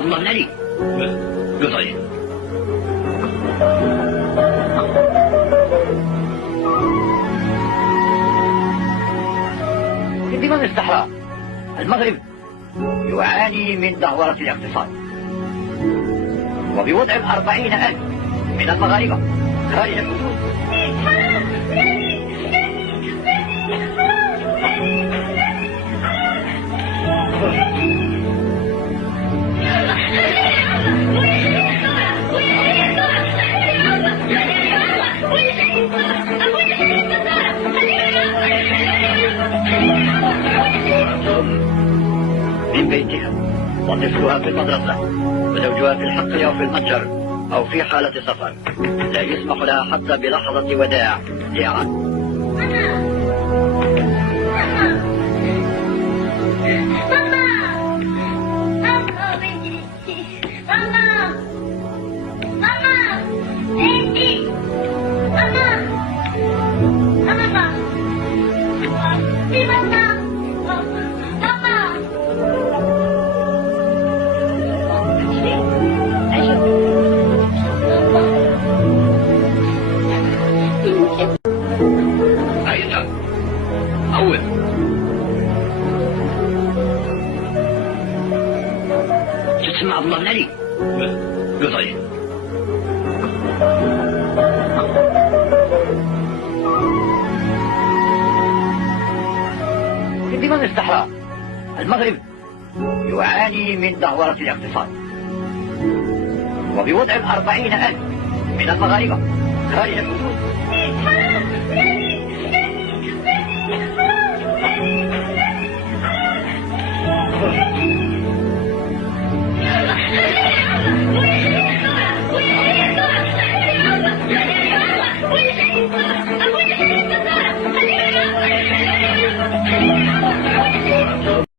عبد الله بن علي. طيب. في ضمن الصحراء المغرب يعاني من دهورة الاقتصاد، وبوضع 40,000 من المغاربة خارج الحدود. من بيتها وطفلها في المدرسة وزوجها في الحقل أو في المتجر أو في حالة سفر، لا يسمح لها حتى بلحظة وداع تسمع عبد الله بن علي؟ طيب. في ضمن الصحراء المغرب يعاني من دهورة الاقتصاد، وبوضع 40,000 من المغاربة خارج الحدود.